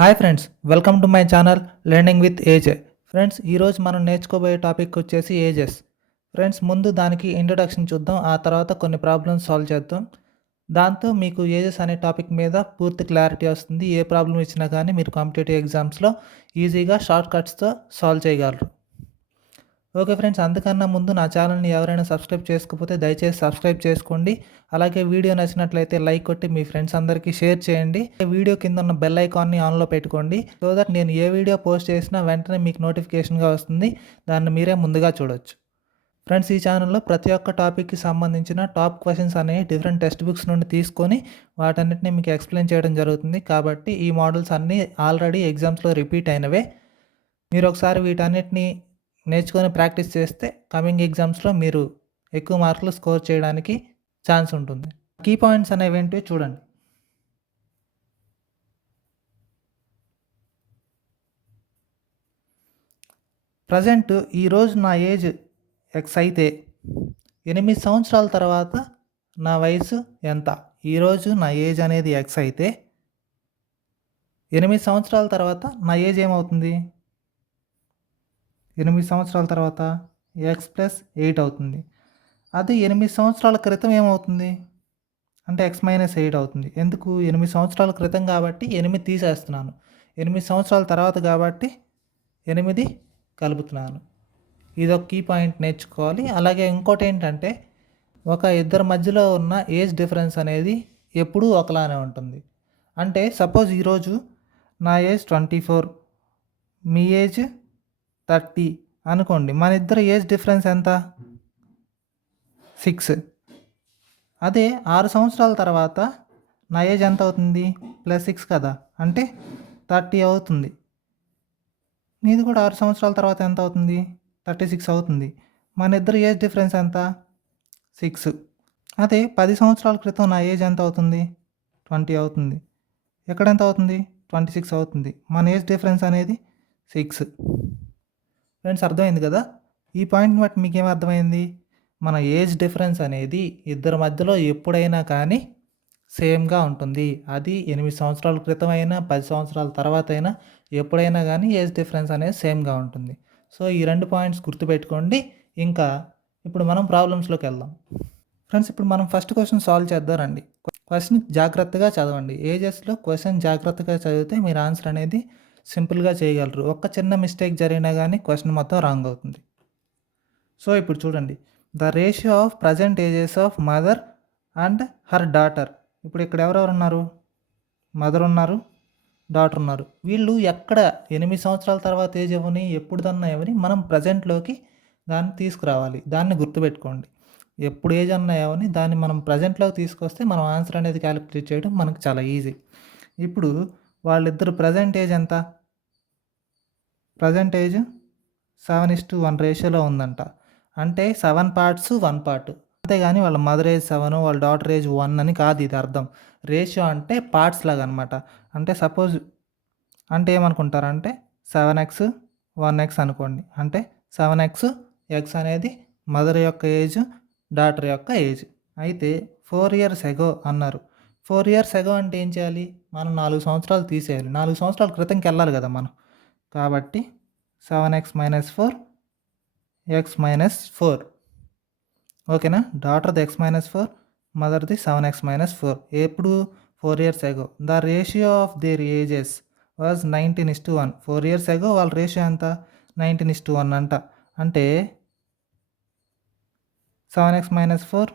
Hi friends, welcome to my channel learning with AJ. Friends, ఈరోజు మనం నేర్చుకోబోయే topic వచ్చేసి ఏజెస్. ఫ్రెండ్స్, ముందు దానికి ఇంట్రొడక్షన్ చూద్దాం. ఆ తర్వాత కొన్ని ప్రాబ్లమ్స్ సాల్వ్ చేద్దాం. దాంతో మీకు ఏజెస్ అనే టాపిక్ మీద పూర్తి క్లారిటీ వస్తుంది. ఏ ప్రాబ్లం ఇచ్చినా కానీ మీరు కాంపిటేటివ్ ఎగ్జామ్స్లో ఈజీగా షార్ట్ కట్స్తో సాల్వ్ చేయగలరు. ఓకే ఫ్రెండ్స్, అందుకన్నా ముందు నా ఛానల్ని ఎవరైనా సబ్స్క్రైబ్ చేసుకోకపోతే దయచేసి సబ్స్క్రైబ్ చేసుకోండి. అలాగే వీడియో నచ్చినట్లయితే లైక్ కొట్టి మీ ఫ్రెండ్స్ అందరికీ షేర్ చేయండి. వీడియో కింద ఉన్న బెల్ ఐకాన్ని ఆన్లో పెట్టుకోండి. సో దట్ నేను ఏ వీడియో పోస్ట్ చేసినా వెంటనే మీకు నోటిఫికేషన్గా వస్తుంది. దాన్ని మీరే ముందుగా చూడొచ్చు. ఫ్రెండ్స్, ఈ ఛానల్లో ప్రతి ఒక్క టాపిక్కి సంబంధించిన టాప్ క్వశ్చన్స్ అనేవి డిఫరెంట్ టెక్స్ట్ బుక్స్ నుండి తీసుకొని వాటన్నిటిని మీకు ఎక్స్ప్లెయిన్ చేయడం జరుగుతుంది. కాబట్టి ఈ మోడల్స్ అన్నీ ఆల్రెడీ ఎగ్జామ్స్లో రిపీట్ అయినవే. మీరు ఒకసారి వీటన్నిటిని నేర్చుకొని ప్రాక్టీస్ చేస్తే కమింగ్ ఎగ్జామ్స్లో మీరు ఎక్కువ మార్కులు స్కోర్ చేయడానికి ఛాన్స్ ఉంటుంది. కీ పాయింట్స్ అనేవి ఏంటో చూడండి. ప్రజెంట్ ఈరోజు నా ఏజ్ ఎక్స్ అయితే 8 సంవత్సరాల తర్వాత నా వయసు ఎంత? ఈరోజు నా ఏజ్ అనేది ఎక్స్ అయితే 8 సంవత్సరాల తర్వాత నా ఏజ్ ఏమవుతుంది? 8 సంవత్సరాల తర్వాత ఎక్స్ ప్లస్ 8 అవుతుంది. అది 8 సంవత్సరాల క్రితం ఏమవుతుంది అంటే ఎక్స్ మైనస్ 8 అవుతుంది. ఎందుకు? 8 సంవత్సరాల క్రితం కాబట్టి 8 తీసేస్తున్నాను. 8 సంవత్సరాల తర్వాత కాబట్టి 8 కలుపుతున్నాను. ఇదొక కీ పాయింట్ నేర్చుకోవాలి. అలాగే ఇంకోటి ఏంటంటే ఇద్దరి మధ్యలో ఉన్న ఏజ్ డిఫరెన్స్ అనేది ఎప్పుడూ ఒకలానే ఉంటుంది. అంటే సపోజ్ ఈరోజు నా ఏజ్ 24, మీ ఏజ్ 30 అనుకోండి. మన ఇద్దరు ఏజ్ డిఫరెన్స్ ఎంత? 6. అదే 6 సంవత్సరాల తర్వాత నా ఏజ్ ఎంత అవుతుంది? +6 కదా, అంటే 30 అవుతుంది. నీది కూడా 6 సంవత్సరాల తర్వాత ఎంత అవుతుంది? 36 అవుతుంది. మన ఇద్దరు ఏజ్ డిఫరెన్స్ ఎంత? 6. అదే 10 సంవత్సరాల క్రితం నా ఏజ్ ఎంత అవుతుంది? 20 అవుతుంది. ఎక్కడ ఎంత అవుతుంది? 26 అవుతుంది. మన ఏజ్ డిఫరెన్స్ అనేది 6. ఫ్రెండ్స్, అర్థమైంది కదా? ఈ పాయింట్ని బట్టి మీకేం అర్థమైంది? మన ఏజ్ డిఫరెన్స్ అనేది ఇద్దరి మధ్యలో ఎప్పుడైనా కానీ సేమ్గా ఉంటుంది. అది 8 సంవత్సరాల క్రితం అయినా 10 సంవత్సరాల తర్వాత అయినా ఎప్పుడైనా కానీ ఏజ్ డిఫరెన్స్ అనేది సేమ్గా ఉంటుంది. సో ఈ 2 పాయింట్స్ గుర్తుపెట్టుకోండి. ఇంకా ఇప్పుడు మనం ప్రాబ్లమ్స్లోకి వెళ్దాం. ఫ్రెండ్స్, ఇప్పుడు మనం ఫస్ట్ క్వశ్చన్ సాల్వ్ చేద్దామండి. క్వశ్చన్ జాగ్రత్తగా చదవండి. ఏజెస్లో క్వశ్చన్ జాగ్రత్తగా చదివితే మీరు ఆన్సర్ అనేది సింపుల్గా చేయగలరు. ఒక్క చిన్న మిస్టేక్ జరిగినా కానీ క్వశ్చన్ మొత్తం రాంగ్ అవుతుంది. సో ఇప్పుడు చూడండి, the ratio of present ages of mother and her daughter. ఇప్పుడు ఇక్కడ ఎవరెవరు ఉన్నారు? మదర్ ఉన్నారు, డాటర్ ఉన్నారు. వీళ్ళు ఎక్కడ 8 సంవత్సరాల తర్వాత ఏజ్ ఇవ్వని, ఎప్పుడు దన్నా ఇవ్వని, మనం ప్రజెంట్లోకి దాన్ని తీసుకురావాలి. దాన్ని గుర్తుపెట్టుకోండి. ఎప్పుడు ఏజ్ అన్నా ఇవ్వని దాన్ని మనం ప్రజెంట్లోకి తీసుకొస్తే మనం ఆన్సర్ అనేది క్యాలిక్యులేట్ చేయడం మనకు చాలా ఈజీ. ఇప్పుడు వాళ్ళిద్దరు ప్రజెంట్ ఏజ్ ఎంత? ప్రజెంట్ ఏజ్ 7:1 రేషియోలో ఉందంట. అంటే 7 పార్ట్స్ 1 పార్ట్. అంతేగాని వాళ్ళ మదర్ ఏజ్ 7, వాళ్ళ డాటర్ ఏజ్ 1 అని కాదు ఇది అర్థం. రేషియో అంటే పార్ట్స్ లాగా అనమాట. అంటే సపోజ్ అంటే ఏమనుకుంటారంటే 7x 1x అనుకోండి. అంటే 7x ఎక్స్ అనేది మదర్ యొక్క ఏజ్, డాటర్ యొక్క ఏజ్. అయితే 4 years ago అన్నారు. 4 years ago అంటే ఏం చేయాలి? మనం 4 సంవత్సరాలు తీసేయాలి. 4 సంవత్సరాల క్రితంకి వెళ్ళాలి కదా మనం. కాబట్టి 7x - 4 x - 4. ఓకేనా? డాటర్ది x - 4, మదర్ది 7x - 4. ఎప్పుడు? 4 years ago. The ratio of their ages was 19:1. 4 years ago వాళ్ళ రేషియో ఎంత? 19:1 అంట. అంటే 7x - 4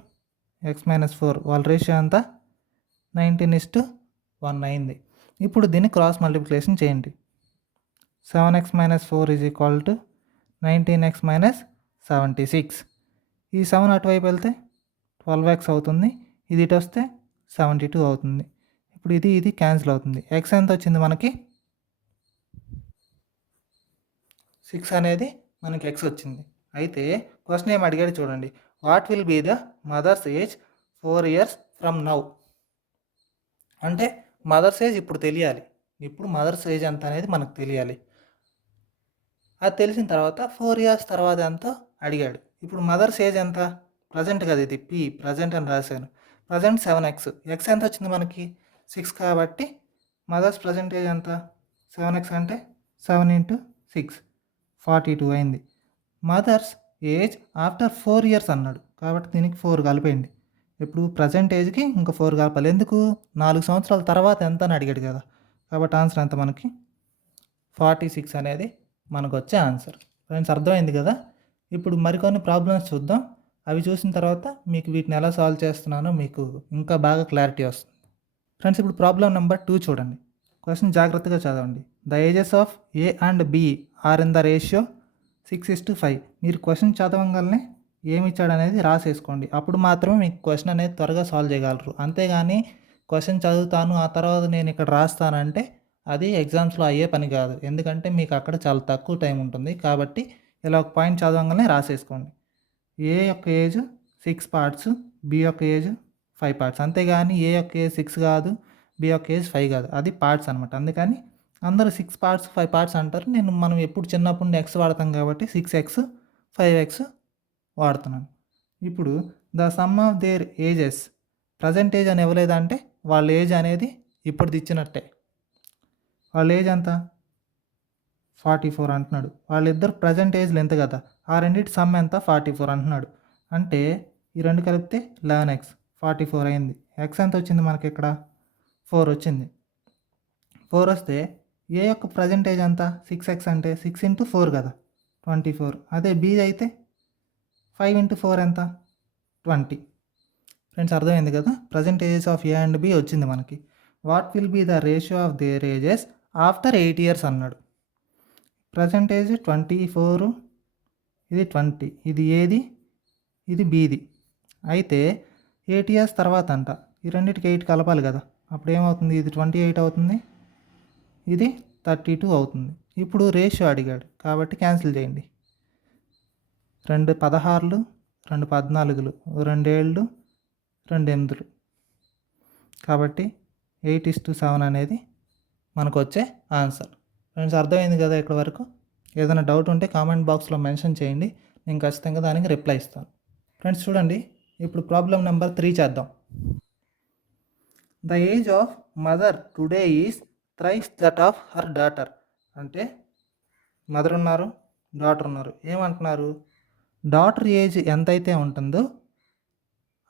x - 4 వాళ్ళ రేషియో ఎంత? 19:1 అయింది. ఇప్పుడు దీన్ని క్రాస్ మల్టిప్లికేషన్ చేయండి. 7x - 4 = 19x - 76. ఈ 7 అటువైపు వెళ్తే 12x అవుతుంది. ఇది ఇటు వస్తే 72 అవుతుంది. ఇప్పుడు ఇది క్యాన్సిల్ అవుతుంది. ఎక్స్ ఎంత వచ్చింది మనకి? 6 అనేది మనకి ఎక్స్ వచ్చింది. అయితే క్వశ్చన్ ఏం అడిగాడు చూడండి. What will be the mother's age 4 years from now? అంటే మదర్స్ ఏజ్ ఇప్పుడు తెలియాలి. ఇప్పుడు మదర్స్ ఏజ్ ఎంత అనేది మనకు తెలియాలి. అది తెలిసిన తర్వాత 4 years తర్వాత ఎంతో అడిగాడు. ఇప్పుడు మదర్స్ ఏజ్ ఎంత? ప్రజెంట్ కదా, ఇది పి ప్రజెంట్ అని రాశాను. Present 7x. ఎక్స్ ఎంత వచ్చింది మనకి? 6 కాబట్టి మదర్స్ ప్రజెంట్ ఏజ్ ఎంత? 7x అంటే 7 ఇంటూ 6 42 అయింది. మదర్స్ ఏజ్ ఆఫ్టర్ 4 ఇయర్స్ అన్నాడు కాబట్టి దీనికి 4 కలిపేయండి. ఇప్పుడు ప్రజెంట్ ఏజ్కి ఇంకా 4 కలపాలి. ఎందుకు 4 సంవత్సరాల తర్వాత ఎంత అని అడిగాడు కదా, కాబట్టి ఆన్సర్ ఎంత మనకి 46 అనేది మనకు వచ్చే ఆన్సర్. ఫ్రెండ్స్ అర్థమైంది కదా. ఇప్పుడు మరికొన్ని ప్రాబ్లమ్స్ చూద్దాం. అవి చూసిన తర్వాత మీకు వీటిని ఎలా సాల్వ్ చేస్తున్నానో మీకు ఇంకా బాగా క్లారిటీ వస్తుంది. ఫ్రెండ్స్ ఇప్పుడు ప్రాబ్లం నెంబర్ 2 చూడండి. క్వశ్చన్ జాగ్రత్తగా చదవండి. The ages of A and B are in the ratio 6:5. మీరు క్వశ్చన్ చదవగానే ఏమి ఇచ్చాడు అనేది రాసేసుకోండి. అప్పుడు మాత్రమే మీకు క్వశ్చన్ అనేది త్వరగా సాల్వ్ చేయగలరు. అంతేగాని క్వశ్చన్ చదువుతాను ఆ తర్వాత నేను ఇక్కడ రాస్తానంటే అది ఎగ్జామ్స్లో అయ్యే పని కాదు. ఎందుకంటే మీకు అక్కడ చాలా తక్కువ టైం ఉంటుంది. కాబట్టి ఇలా ఒక పాయింట్ చదవగానే రాసేసుకోండి. ఏ యొక్క ఏజ్ 6 పార్ట్స్, బి యొక్క ఏజ్ 5 పార్ట్స్. అంతేగాని ఏ యొక్క ఏజ్ 6 కాదు, బి యొక్క ఏజ్ 5 కాదు, అది పార్ట్స్ అనమాట. అందుకని అందరూ 6 పార్ట్స్ 5 పార్ట్స్ అంటారు. మనం ఎప్పుడు చిన్నప్పుడు నుండి ఎక్స్ వాడతాం కాబట్టి 6x 5x వాడుతున్నాను. ఇప్పుడు the sum of their ages, present age అని ఇవ్వలేదంటే వాళ్ళ ఏజ్ అనేది ఇప్పుడు ఇచ్చినట్టే. వాళ్ళ ఏజ్ ఎంత 44 అంటున్నాడు. వాళ్ళిద్దరు ప్రజెంట్ ఏజ్లు ఎంత కదా, ఆ రెండింటి సమ్ ఎంత 44 అంటున్నాడు. అంటే ఈ రెండు కలిపితే 11x 44 అయింది. ఎక్స్ ఎంత వచ్చింది మనకి ఇక్కడ 4 వచ్చింది. 4 వస్తే ఏ యొక్క ప్రజెంట్ ఏజ్ ఎంత 6x అంటే 6 ఇంటూ 4 కదా 24. అదే బి అయితే 5 ఇంటూ 4 ఎంత 20. ఫ్రెండ్స్ అర్థమైంది కదా. Present ages of A and B వచ్చింది మనకి. What will be the ratio of their ages after 8 years అన్నాడు. ప్రజెంట్ ఏజ్ 24, ఇది 20, ఇది ఏది, ఇది బీది. అయితే 8 ఇయర్స్ తర్వాత అంట ఈ రెండింటికి 8 కలపాలి కదా, అప్పుడు ఏమవుతుంది, ఇది 28 అవుతుంది, ఇది 32 అవుతుంది. ఇప్పుడు రేషియో అడిగాడు కాబట్టి క్యాన్సిల్ చేయండి. 2 16లు, 2 14లు, 2 7లు, 2 8లు. కాబట్టి 8:7 అనేది మనకు వచ్చే ఆన్సర్. ఫ్రెండ్స్ అర్థమైంది కదా ఇక్కడ వరకు. ఏదైనా డౌట్ ఉంటే కామెంట్ బాక్స్లో మెన్షన్ చేయండి, నేను ఖచ్చితంగా దానికి రిప్లై ఇస్తాను. ఫ్రెండ్స్ చూడండి, ఇప్పుడు ప్రాబ్లం నెంబర్ 3 చేద్దాం. The age of mother today is thrice that of her daughter. అంటే మదర్ ఉన్నారు, డాటర్ ఉన్నారు. ఏమంటున్నారు, డాటర్ ఏజ్ ఎంతైతే ఉంటుందో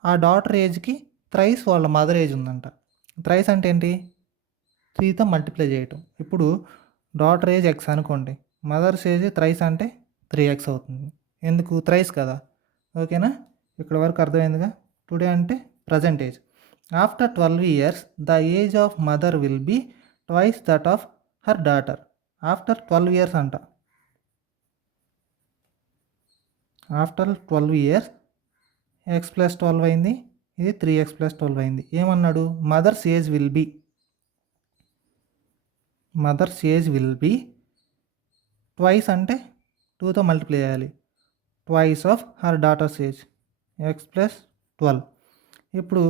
ఆ డాటర్ ఏజ్కి థ్రైస్ వాళ్ళ మదర్ ఏజ్ ఉందంట. థ్రైస్ అంటే ఏంటి, 3తో మల్టిప్లై చేయటం. ఇప్పుడు డాటర్ ఏజ్ ఎక్స్ అనుకోండి, మదర్స్ ఏజ్ థ్రైస్ అంటే 3x అవుతుంది. ఎందుకు, థ్రైస్ కదా. ఓకేనా, ఇక్కడ వరకు అర్థమైందిగా. టుడే అంటే present age. After 12 years the age of mother will be twice that of her daughter. After 12 years అంట. ఆఫ్టర్ 12 ఇయర్స్ x + 12 అయింది, ఇది 3x + 12 అయింది. ఏమన్నాడు, mother's age will be, mother's age will be twice అంటే 2తో multiply చేయాలి, twice of her daughter's age x + 12. ఇప్పుడు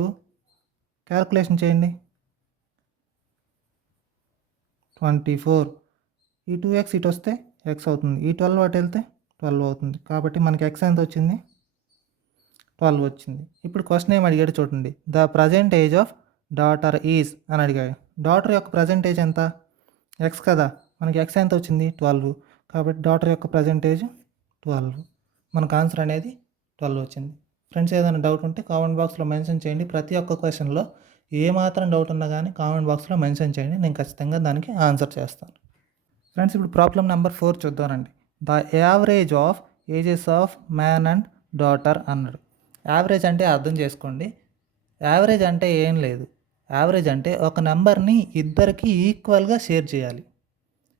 calculation చేయండి. 24, ఈ 2x ఇటు వస్తే x అవుతుంది, ఈ 12 అటు వెళ్తే 12 అవుతుంది. కాబట్టి మనకి x ఎంత వచ్చింది, 12 వచ్చింది. ఇప్పుడు క్వశ్చన్ ఏం అడిగాడు చూడండి. The present age of daughter is అని అడిగాడు. డాటర్ యొక్క ప్రజెంట్ ఏజ్ ఎంత, x కదా, మనకి x ఎంత వచ్చింది 12. కాబట్టి డాటర్ యొక్క ప్రజెంట్ ఏజ్ 12. మనకు ఆన్సర్ అనేది 12 వచ్చింది. ఫ్రెండ్స్ ఏదైనా డౌట్ ఉంటే కామెంట్ బాక్స్లో మెన్షన్ చేయండి. ప్రతి ఒక్క క్వశ్చన్లో ఏమాత్రం డౌట్ ఉన్నా కానీ కామెంట్ బాక్స్లో మెన్షన్ చేయండి, నేను ఖచ్చితంగా దానికి ఆన్సర్ చేస్తాను. ఫ్రెండ్స్ ఇప్పుడు ప్రాబ్లం నెంబర్ 4 చూద్దానండి. The average of ages of man and daughter అన్నాడు. యావరేజ్ అంటే అర్థం చేసుకోండి. యావరేజ్ అంటే ఏం లేదు. యావరేజ్ అంటే ఒక నెంబర్ని ఇద్దరికి ఈక్వల్గా షేర్ చేయాలి.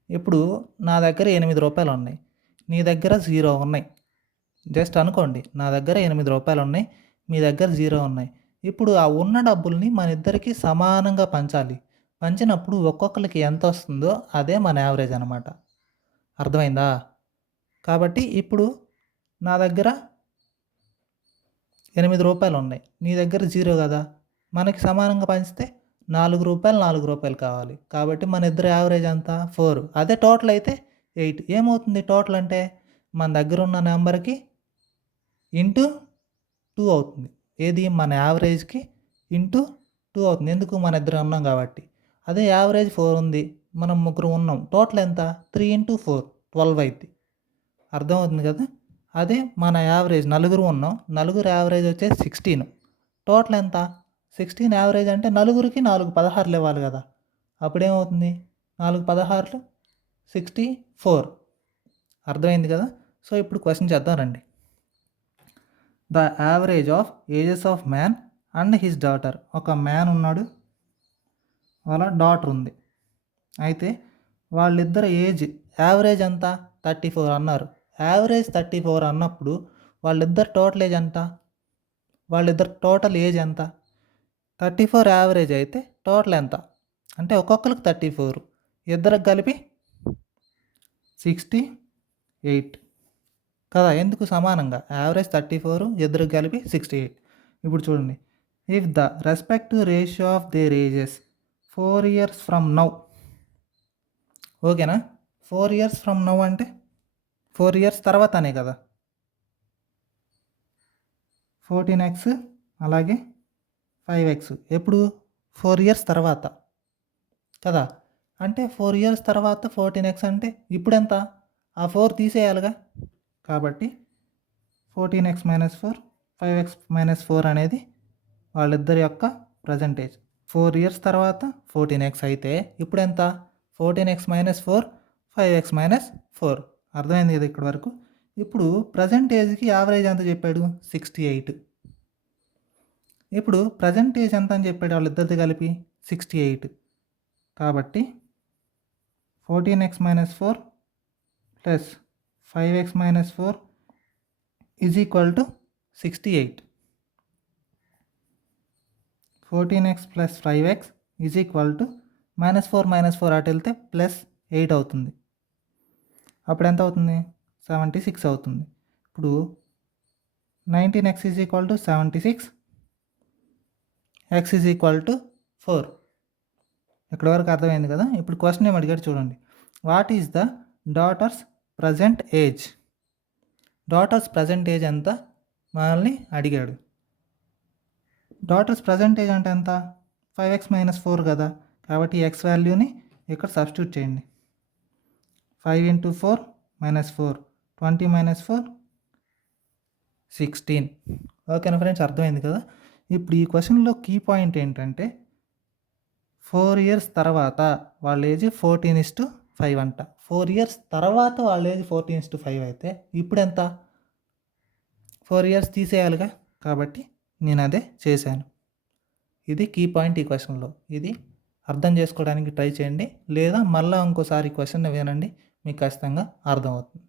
ఇప్పుడు నా దగ్గర 8 రూపాయలు ఉన్నాయి, నీ దగ్గర 0 ఉన్నాయి. జస్ట్ అనుకోండి, నా దగ్గర 8 రూపాయలు ఉన్నాయి, మీ దగ్గర 0 ఉన్నాయి. ఇప్పుడు ఆ ఉన్న డబ్బుల్ని మన ఇద్దరికి సమానంగా పంచాలి. పంచినప్పుడు ఒక్కొక్కరికి ఎంత వస్తుందో అదే మన యావరేజ్ అనమాట. అర్థమైందా. కాబట్టి ఇప్పుడు నా దగ్గర 8 రూపాయలు ఉన్నాయి, నీ దగ్గర 0 కదా, మనకి సమానంగా పంచితే 4 రూపాయలు 4 రూపాయలు కావాలి. కాబట్టి మన ఇద్దరు యావరేజ్ అంతా 4. అదే టోటల్ అయితే 8. ఏమవుతుంది టోటల్ అంటే, మన దగ్గర ఉన్న నెంబర్కి ఇంటూ 2 అవుతుంది. ఏది, మన యావరేజ్కి ఇంటూ 2 అవుతుంది. ఎందుకు, మన ఇద్దరు ఉన్నాం కాబట్టి. అదే యావరేజ్ 4 ఉంది, మనం ముగ్గురు ఉన్నాం. టోటల్ ఎంత? 3 × 4 12 అయింది. అర్థమవుతుంది కదా? అదే మన యావరేజ్ నలుగురు ఉన్నాం. నలుగురు యావరేజ్ వచ్చేసి 16. టోటల్ ఎంత? 16 యావరేజ్ అంటే నలుగురికి 4 16లు ఇవ్వాలి కదా. అప్పుడేమవుతుంది? 4 16లు 64. అర్థమైంది కదా? సో ఇప్పుడు క్వశ్చన్ చేద్దాం రండి. The average of ages of man and his daughter. ఒక మ్యాన్ ఉన్నాడు, వాళ్ళ డాటర్ ఉంది. అయితే వాళ్ళిద్దరు ఏజ్ యావరేజ్ ఎంత? 34 అన్నారు. యావరేజ్ 34 అన్నప్పుడు వాళ్ళిద్దరు టోటల్ ఏజ్ ఎంత? వాళ్ళిద్దరు టోటల్ ఏజ్ ఎంత? 34 యావరేజ్ అయితే టోటల్ ఎంత? అంటే ఒక్కొక్కరికి 34, ఇద్దరికి కలిపి 68 కదా. ఎందుకు సమానంగా? యావరేజ్ 34, ఇద్దరికి కలిపి 68. ఇప్పుడు చూడండి, if the respective ratio of their ages 4 years from now. ఓకేనా? 4 years ఫ్రమ్ నౌ అంటే 4 years తర్వాతనే కదా. 14x అలాగే 5x ఎప్పుడు? 4 years తర్వాత కదా. అంటే 4 years తర్వాత 14x అంటే ఇప్పుడు ఎంత? ఆ 4 తీసేయాలిగా. కాబట్టి 14x - 4 5x - 4 అనేది వాళ్ళిద్దరి యొక్క ప్రజెంటేజ్. 4 years తర్వాత 14x అయితే ఇప్పుడు ఎంత? 14x - 4 5x - 4. అర్థమైంది కదా ఇక్కడి వరకు. ఇప్పుడు ప్రజెంట్ ఏజ్కి యావరేజ్ ఎంత చెప్పాడు? 68. ఇప్పుడు ప్రజెంట్ ఏజ్ ఎంత అని చెప్పాడు వాళ్ళిద్దరిది కలిపి? 68. కాబట్టి 14x - 4 plus 5x - 4 is equal to 68. 14x plus 5x is equal to -4 - 4 అటు వెళ్తే +8 అవుతుంది. అప్పుడు ఎంత అవుతుంది? 76 అవుతుంది. ఇప్పుడు 19x is equal to 76, x is equal to 4. ఇక్కడ వరకు అర్థమైంది కదా. ఇప్పుడు క్వశ్చన్ ఏమి అడిగాడు చూడండి. What is the daughters present age? Daughters present age ఎంత మనల్ని అడిగాడు. డాటర్స్ ప్రజెంట్ ఏజ్ అంటే ఎంత? 5x - 4 కదా. కాబట్టి x వాల్యూని ఇక్కడ సబ్స్టిట్యూట్ చేయండి. 5 × 4 - 4 20 - 4 16. ఓకేనా ఫ్రెండ్స్, అర్థమైంది కదా. ఇప్పుడు ఈ క్వశ్చన్లో కీ పాయింట్ ఏంటంటే 4 years తర్వాత వాళ్ళ ఏజ్ 14:5 అంట. 4 years తర్వాత వాళ్ళ ఏజ్ 14:5 అయితే ఇప్పుడు ఎంత? 4 years తీసేయాలిగా. కాబట్టి నేను అదే చేశాను. ఇది కీ పాయింట్ ఈ క్వశ్చన్లో. ఇది అర్థం చేసుకోవడానికి ట్రై చేయండి, లేదా మళ్ళీ ఇంకోసారి క్వశ్చన్ వినండి, మీకు ఖచ్చితంగా అర్థమవుతుంది.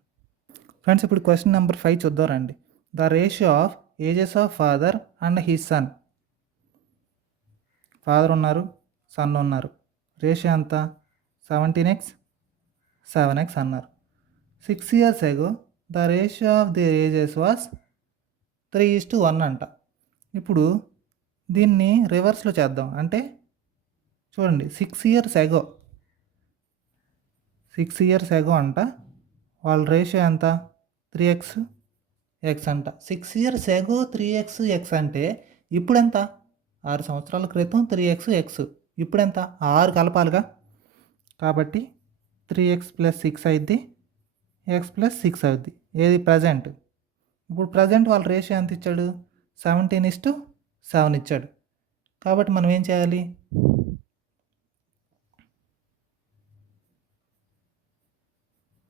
ఫ్రెండ్స్, ఇప్పుడు క్వశ్చన్ నెంబర్ 5 చూద్దాం రండి. The ratio of ages of father and his son. Father ఉన్నారు, సన్ ఉన్నారు. రేషియో ఎంత? 17x 7x అన్నారు. 6 years ago the ratio of the ages was 3:1 అంట. ఇప్పుడు దీన్ని రివర్స్లో చేద్దాం. అంటే చూడండి, 6 years ago అంట వాళ్ళ రేషియో ఎంత? 3x x అంట. 6 years ago 3x x అంటే ఇప్పుడు ఎంత? 6 సంవత్సరాల క్రితం 3x x. ఇప్పుడు ఎంత? 6 కలపాలిగా. కాబట్టి 3x + 6 అయింది, x + 6 అవుద్ది. ఏది? ప్రజెంట్. ఇప్పుడు ప్రజెంట్ వాళ్ళ రేషియో ఎంత ఇచ్చాడు? 17:7 ఇచ్చాడు. కాబట్టి మనం ఏం చేయాలి?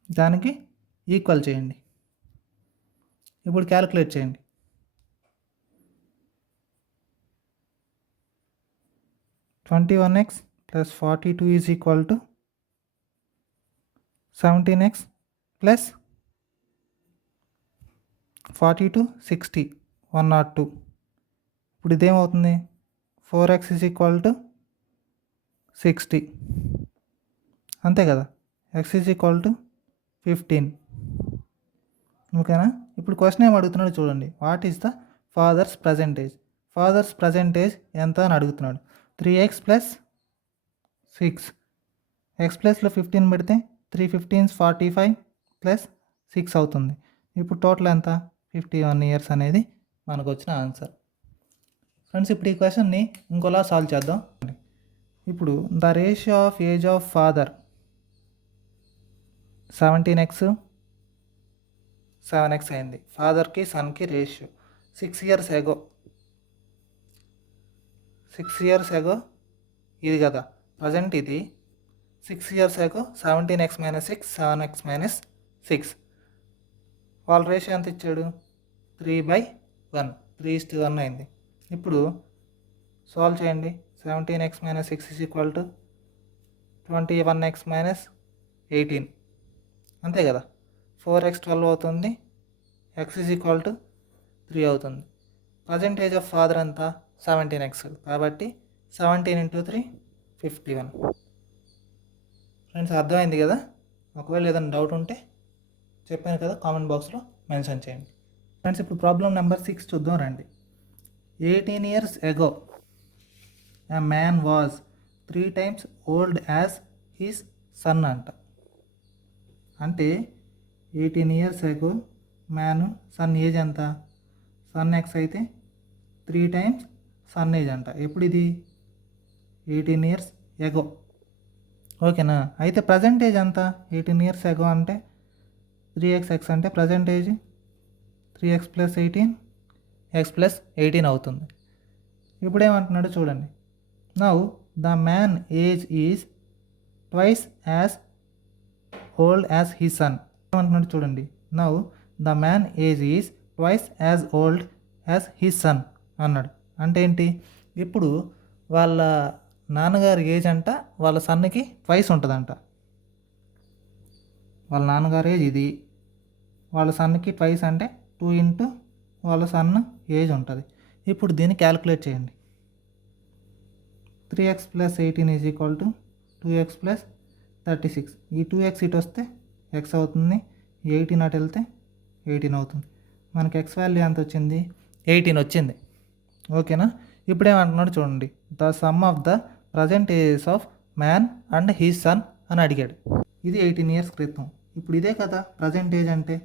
దానికి ఈక్వల్ చేయండి. ఇప్పుడు క్యాలిక్యులేట్ చేయండి. 21x + 42 is equal to 17x + 42 60 102. ఇప్పుడు ఇదేమవుతుంది? 4x ఈజ్ ఈక్వల్ టు 60 అంతే కదా. x is equal to 15. ఓకేనా. ఇప్పుడు క్వశ్చన్ ఏం అడుగుతున్నాడు చూడండి. What is the father's present age? Father's present age ఎంత అని అడుగుతున్నాడు. 3x + 6, x ప్లస్లో 15 పెడితే 3 15s 45 + 6 అవుతుంది. ఇప్పుడు టోటల్ ఎంత? 51 years అనేది మనకు వచ్చిన ఆన్సర్. ఫ్రెండ్స్, ఇప్పుడు ఈ క్వశ్చన్ని ఇంకోలా సాల్వ్ చేద్దాం. ఇప్పుడు the ratio of age of father 17x 7x అయింది. ఫాదర్కి సన్కి ratio 6 years ago 6 years ago ఇది కదా ప్రజెంట్ ఇది 6 years ago 17x - 6 7x - 6 వాళ్ళ రేషియో ఎంత ఇచ్చాడు 3/1 3:1 అయింది. ఇప్పుడు సాల్వ్ చేయండి. 17x - 6 = 21x - 18 అంతే కదా. 4x 12 అవుతుంది. x = 3 అవుతుంది. ప్రజెంట్ ఏజ్ ఆఫ్ ఫాదర్ ఎంత 17x కాబట్టి 17 × 3 51. ఫ్రెండ్స్ అర్థమైంది కదా. ఒకవేళ ఏదైనా డౌట్ ఉంటే చెప్పాను కదా కామెంట్ బాక్స్లో మెన్షన్ చేయండి. ఫ్రెండ్స్ ఇప్పుడు ప్రాబ్లం నెంబర్ 6 చూద్దాం రండి. 18 years ago a man was 3 times old as his son అంట. అంటే 18 years ago man sun age ఎంత సన్ ఎక్స్ అయితే 3 times సన్ ఏజ్ అంట. ఎప్పుడు ఇది 18 years ago ఓకేనా. అయితే ప్రజెంట్ ఏజ్ ఎంత 18 years ago అంటే 3x అంటే ప్రజెంట్ ఏజ్ 3x + 18 x + 18 అవుతుంది. ఇప్పుడు ఏమంటున్నాడు చూడండి. Now the man age is twice as old as he sun. ఏమంటున్నాడు చూడండి. Now the man age is twice as old as he sun అన్నాడు. అంటే ఏంటి ఇప్పుడు వాళ్ళ నాన్నగారి ఏజ్ అంట వాళ్ళ సన్కి ట్వైస్ ఉంటుందంట. వాళ్ళ నాన్నగారి ఏజ్ ఇది, వాళ్ళ సన్కి ట్వైస్ అంటే 2 × వాళ్ళ సన్ ఏజ్ ఉంటుంది. ఇప్పుడు దీన్ని క్యాలిక్యులేట్ చేయండి. 3x + 18 = 2x + 36. ఈ 2x ఇటు వస్తే x అవుతుంది. 18 అటు వెళ్తే 18 అవుతుంది. మనకి x వాల్యూ ఎంత వచ్చింది 18 వచ్చింది. ఓకేనా. ఇప్పుడు ఏమంటున్నాడు చూడండి. The sum of the present ages of man and his son అని అడిగాడు. ఇది 18 years క్రితం. ఇప్పుడు ఇదే కదా ప్రజెంట్ ఏజ్ అంటే.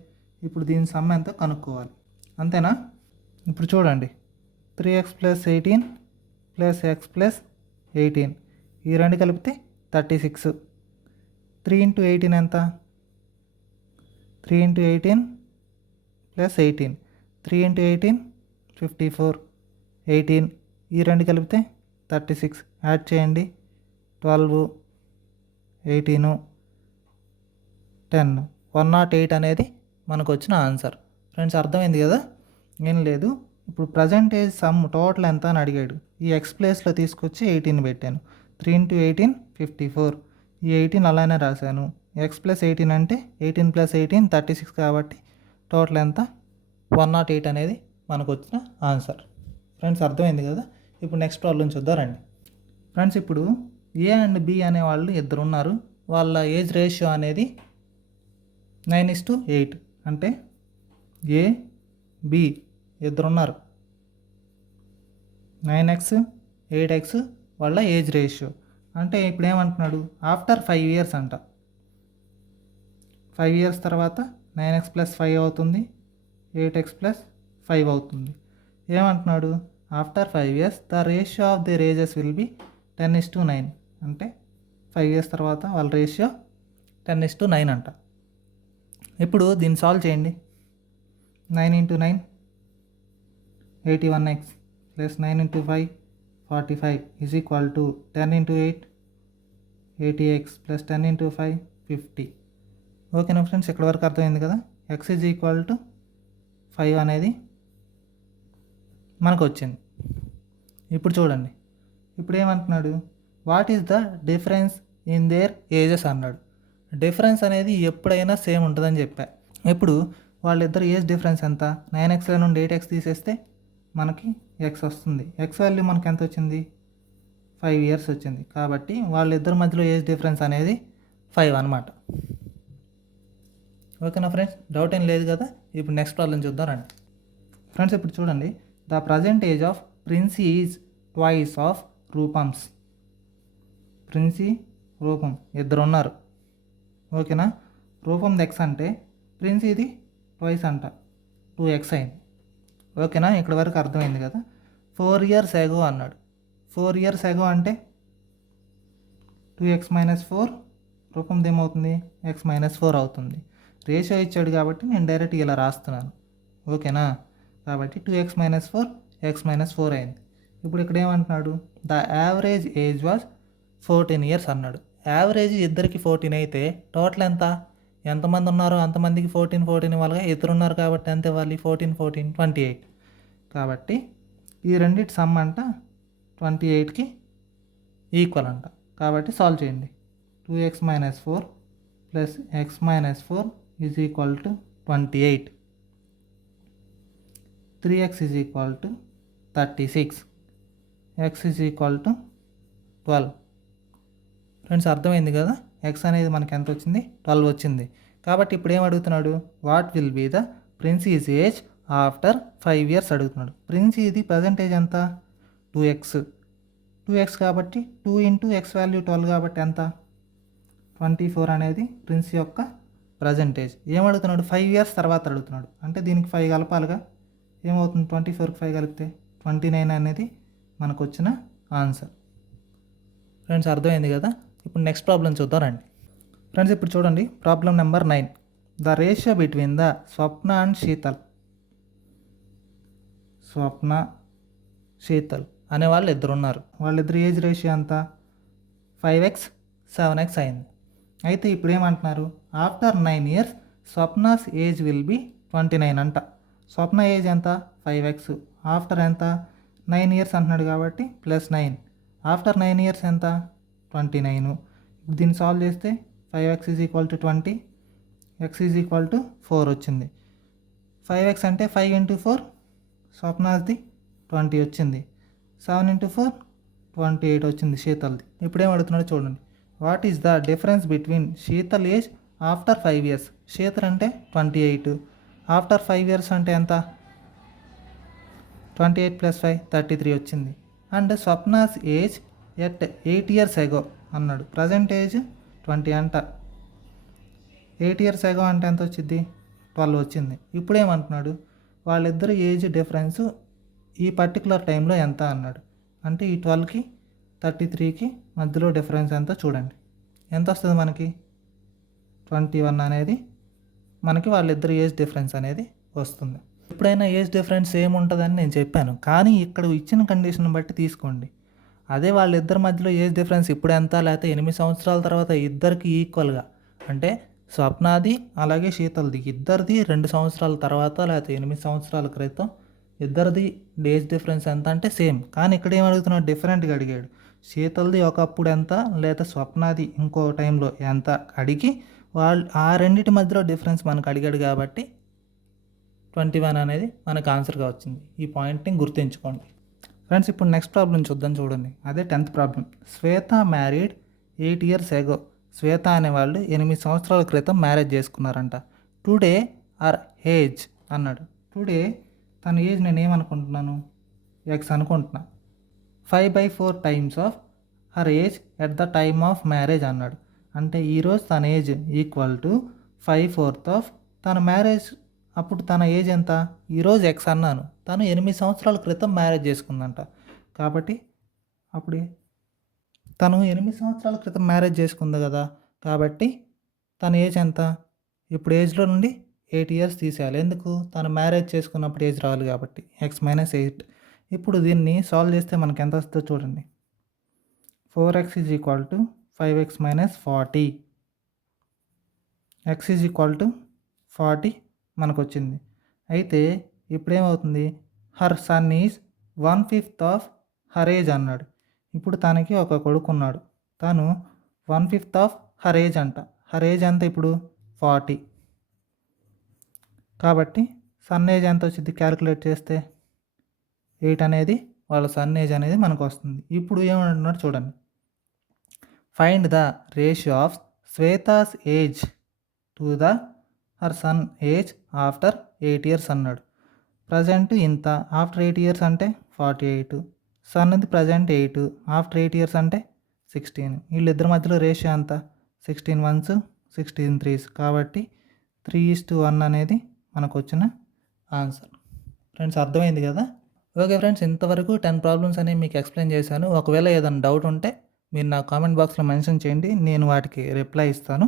ఇప్పుడు దీని సమ్ ఎంతో కనుక్కోవాలి అంతేనా. ఇప్పుడు చూడండి 3x + 18 + x + 18 ఈ రెండు కలిపితే 36. 3 × 18 ఎంత 3 × 18 + 18 3 × 18 54. 18 ఈ రెండు కలిపితే 36 యాడ్ చేయండి. 12 18 10 108 అనేది మనకు వచ్చిన ఆన్సర్. ఫ్రెండ్స్ అర్థమైంది కదా. ఏం లేదు. ఇప్పుడు ప్రజెంట్ ఏజ్ సమ్ టోటల్ ఎంత అని అడిగాడు. ఈ ఎక్స్ ప్లేస్లో తీసుకొచ్చి 18 పెట్టాను. 3 × 18 54. ఈ 18 అలానే రాశాను. x + 18 అంటే 18 + 18 36 కాబట్టి టోటల్ ఎంత 108 అనేది మనకు వచ్చిన ఆన్సర్. ఫ్రెండ్స్ అర్థమైంది కదా. ఇప్పుడు నెక్స్ట్ ప్రాబ్లం చూద్దాం రండి. ఫ్రెండ్స్ ఇప్పుడు ఏ అండ్ బి అనేవాళ్ళు ఇద్దరు ఉన్నారు. వాళ్ళ ఏజ్ రేషియో అనేది 9:8 అంటే ఏ బి ఇద్దరు ఉన్నారు. 9x 8x వాళ్ళ ఏజ్ రేషియో. అంటే ఇప్పుడు ఏమంటున్నాడు ఆఫ్టర్ 5 years అంట. 5 years తర్వాత 9x + 5 అవుతుంది. 8x + 5 అవుతుంది. ఏమంటున్నాడు after 5 years the ratio of the ages will be 10:9 అంటే 5 years తర్వాత వాళ్ళ రేషియో 10:9 అంట. ఇప్పుడు దీన్ని సాల్వ్ చేయండి. 9 × 9 81x + 9 × 5 45 = 10 × 8 80x + 10 × 5 50. ఓకేనా ఫ్రెండ్స్ ఇక్కడ వరకు అర్థమైంది కదా. x = 5 అనేది మనకు వచ్చింది. ఇప్పుడు చూడండి. ఇప్పుడు ఏమంటున్నాడు what is the difference in there ages అన్నాడు. డిఫరెన్స్ అనేది ఎప్పుడైనా సేమ్ ఉంటుందని చెప్పా. ఇప్పుడు వాళ్ళిద్దరు ఏజ్ డిఫరెన్స్ ఎంత 9xలో నుండి 8x తీసేస్తే మనకి x వస్తుంది. x వాల్యూ మనకి ఎంత వచ్చింది 5 years వచ్చింది. కాబట్టి వాళ్ళిద్దరి మధ్యలో ఏజ్ డిఫరెన్స్ అనేది 5 అనమాట. ఓకేనా ఫ్రెండ్స్ డౌట్ ఏం లేదు కదా. ఇప్పుడు నెక్స్ట్ ప్రాబ్లం చూద్దాం రండి. ఫ్రెండ్స్ ఇప్పుడు చూడండి. The present age of Princy is twice of Rupam's. Princy Rupam ఇద్దరు ఉన్నారు. ఓకేనా. రూపం x అంటే ప్రిన్సీది ట్వైస్ అంట 2x అయింది. ఓకేనా ఇక్కడ వరకు అర్థమైంది కదా. 4 years ago అన్నాడు. 4 years ago అంటే 2x - 4 రూపంది ఏమవుతుంది x-4 అవుతుంది. రేషియో ఇచ్చాడు కాబట్టి నేను డైరెక్ట్గా ఇలా రాస్తున్నాను. ఓకేనా? కాబట్టి 2x-4 x-4 అయింది. ఇప్పుడు ఇక్కడ ఏమంటున్నాడు, the average age was 14 years అన్నాడు. యావరేజ్ ఇద్దరికి 14 అయితే టోటల్ ఎంతమంది ఉన్నారో అంతమందికి 14 ఇవ్వాలిగా. ఇద్దరు ఉన్నారు కాబట్టి ఎంత ఇవ్వాలి, 14 28. కాబట్టి ఈ రెండింటి సమ్ అంట 28కి ఈక్వల్ అంట. కాబట్టి సాల్వ్ చేయండి. 2x-4 plus x-4 is equal to 28. 3x is equal to 36. x is equal to 12. Friends అర్థమైంది కదా, ఎక్స్ అనేది మనకి ఎంత వచ్చింది, 12 వచ్చింది. కాబట్టి ఇప్పుడు ఏం అడుగుతున్నాడు, what will be the Princy's age after 5 years అడుగుతున్నాడు. ప్రిన్సీది ప్రజెంట్ ఏజ్ ఎంత, 2x కాబట్టి 2 ఇంటూ ఎక్స్ వాల్యూ 12 కాబట్టి ఎంత, 24 అనేది ప్రిన్సీ యొక్క ప్రజెంట్ ఏజ్. ఏం అడుగుతున్నాడు, 5 ఇయర్స్ తర్వాత అడుగుతున్నాడు. అంటే దీనికి 5 కలపాలిగా. ఏమవుతుంది, 24కి 5 కలిపితే 29 అనేది మనకు వచ్చిన ఆన్సర్. ఫ్రెండ్స్ అర్థమైంది కదా. ఇప్పుడు నెక్స్ట్ ప్రాబ్లం చూద్దాం రండి. ఫ్రెండ్స్ ఇప్పుడు చూడండి problem number 9. The ratio between the Swapna and Sheetal. Swapna Sheetal అనే వాళ్ళు ఇద్దరు ఉన్నారు. వాళ్ళిద్దరు ఏజ్ రేషియో అంతా 5x 7x అయింది. అయితే ఇప్పుడు ఏమంటున్నారు, after 9 years Swapna's age will be 29 అంట. స్వప్న ఏజ్ ఎంత, 5x. ఆఫ్టర్ ఎంత, 9 ఇయర్స్ అంటున్నాడు కాబట్టి +9. ఆఫ్టర్ 9 ఇయర్స్ ఎంత, 29. దీన్ని సాల్వ్ చేస్తే 5x is equal to 20, x is equal to 4 వచ్చింది. 5x అంటే 5 ఇంటూ 4, స్వప్నాది 20 వచ్చింది. 7 ఇంటూ 4 28 వచ్చింది శీతల్ది. ఇప్పుడేం అడుగుతున్నాడు చూడండి, what is the difference between Sheetal age after 5 years. Sheetal అంటే 28, ఆఫ్టర్ 5 ఇయర్స్ అంటే ఎంత, 28 + 5 33 వచ్చింది. And Swapna's age at 8 years ago అన్నాడు. ప్రజెంట్ ఏజ్ 20 అంట. 8 ఇయర్స్ ఎగో అంటే ఎంత వచ్చింది, 12 వచ్చింది. ఇప్పుడేమంటున్నాడు, వాళ్ళిద్దరు ఏజ్ డిఫరెన్స్ ఈ పర్టికులర్ టైంలో ఎంత అన్నాడు. అంటే ఈ 12కి 33కి మధ్యలో డిఫరెన్స్ ఎంత చూడండి. ఎంత వస్తుంది మనకి, 21 అనేది మనకి వాళ్ళిద్దరు ఏజ్ డిఫరెన్స్ అనేది వస్తుంది. ఎప్పుడైనా ఏజ్ డిఫరెన్స్ ఏముంటుందని నేను చెప్పాను, కానీ ఇక్కడ ఇచ్చిన కండిషన్ బట్టి తీసుకోండి. అదే వాళ్ళిద్దరి మధ్యలో ఏజ్ డిఫరెన్స్ ఇప్పుడు ఎంత, లేకపోతే 8 సంవత్సరాల తర్వాత ఇద్దరికి ఈక్వల్గా, అంటే స్వప్నాది అలాగే శీతల్ది ఇద్దరిది 2 సంవత్సరాల తర్వాత లేకపోతే 8 సంవత్సరాల క్రితం ఇద్దరిది ఏజ్ డిఫరెన్స్ ఎంత అంటే సేమ్. కానీ ఇక్కడ ఏం అడుగుతున్నాడు, డిఫరెంట్గా అడిగాడు. శీతల్ది ఒకప్పుడు ఎంత లేదా స్వప్నాది ఇంకో టైంలో ఎంత అడిగి వాళ్ళు ఆ రెండింటి మధ్యలో డిఫరెన్స్ మనకు అడిగాడు కాబట్టి 21 అనేది మనకు ఆన్సర్గా వచ్చింది. ఈ పాయింట్ని గుర్తుంచుకోండి. ఫ్రెండ్స్ ఇప్పుడు నెక్స్ట్ ప్రాబ్లం చూద్దాం చూడండి. అదే 10th ప్రాబ్లం. శ్వేత మ్యారీడ్ 8 ఇయర్స్ ఎగో. శ్వేత అనేవాళ్ళు 8 సంవత్సరాల క్రితం మ్యారేజ్ చేసుకున్నారంట. టుడే ఆర్ ఏజ్ అన్నాడు. టుడే తన ఏజ్ నేను ఏమనుకుంటున్నాను, ఎక్స్ అనుకుంటున్నా. 5/4 times of her age at the time of marriage అన్నాడు. అంటే ఈరోజు తన ఏజ్ ఈక్వల్ టు 5/4 ఆఫ్ తన మ్యారేజ్. అప్పుడు తన ఏజ్ ఎంత, ఈరోజు ఎక్స్ అన్నాను, తను 8 సంవత్సరాల క్రితం మ్యారేజ్ చేసుకుందంట. కాబట్టి అప్పుడు తను 8 సంవత్సరాల క్రితం మ్యారేజ్ చేసుకుంది కదా, కాబట్టి తన ఏజ్ ఎంత, ఇప్పుడు ఏజ్లో నుండి 8 ఇయర్స్ తీసేయాలి. ఎందుకు, తను మ్యారేజ్ చేసుకున్నప్పుడు ఏజ్ రావాలి కాబట్టి, x-8. ఇప్పుడు దీన్ని సాల్వ్ చేస్తే మనకి ఎంత వస్తుందో చూడండి. 4x is equal to 5x - 40. x is equal to 40 మనకు వచ్చింది. అయితే ఇప్పుడు ఏమవుతుంది, her son is 1/5 of her age అన్నాడు. ఇప్పుడు తనకి ఒక కొడుకు ఉన్నాడు, తను 1/5 ఆఫ్ హర్ ఏజ్ అంట. హర్ ఏజ్ ఎంత ఇప్పుడు 40. కాబట్టి సన్ ఏజ్ ఎంత వచ్చింది క్యాలిక్యులేట్ చేస్తే 8 అనేది వాళ్ళ సన్ ఏజ్ అనేది మనకు వస్తుంది. ఇప్పుడు ఏమంటున్నాడు చూడండి, find the ratio of Shweta's age to the her son age after 8 years అన్నాడు. ప్రజెంట్ ఇంత, ఆఫ్టర్ 8 ఇయర్స్ అంటే 48. సన్ది ప్రజెంట్ 8, ఆఫ్టర్ 8 ఇయర్స్ అంటే 16. వీళ్ళిద్దరి మధ్యలో రేషియో అంత 16 1s 16 3s. కాబట్టి 3:1 అనేది మనకు వచ్చిన ఆన్సర్. ఫ్రెండ్స్ అర్థమైంది కదా. ఓకే ఫ్రెండ్స్, ఇంతవరకు 10 ప్రాబ్లమ్స్ అనేవి మీకు ఎక్స్ప్లెయిన్ చేశాను. ఒకవేళ ఏదైనా డౌట్ ఉంటే మీరు నా కామెంట్ బాక్స్లో మెన్షన్ చేయండి, నేను వాటికి రిప్లై ఇస్తాను.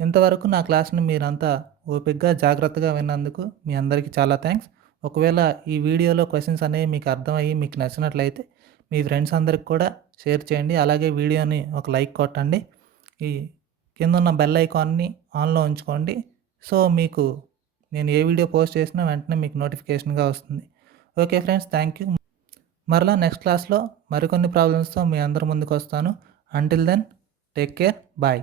ఇంతవరకు నా క్లాస్ని మీరంతా ఓపికగా జాగ్రత్తగా విన్నందుకు మీ అందరికీ చాలా థ్యాంక్స్. ఒకవేళ ఈ వీడియోలో క్వశ్చన్స్ అనేవి మీకు అర్థమయ్యి మీకు నచ్చినట్లయితే మీ ఫ్రెండ్స్ అందరికి కూడా షేర్ చేయండి. అలాగే వీడియోని ఒక లైక్ కొట్టండి. ఈ కింద ఉన్న బెల్ ఐకాన్ని ఆన్లో ఉంచుకోండి. సో మీకు నేను ఏ వీడియో పోస్ట్ చేసినా వెంటనే మీకు నోటిఫికేషన్గా వస్తుంది. Okay friends, thank you. మరలా నెక్స్ట్ క్లాస్లో మరికొన్ని ప్రాబ్లమ్స్తో మీ అందరి ముందుకు వస్తాను. Until then, take care, bye.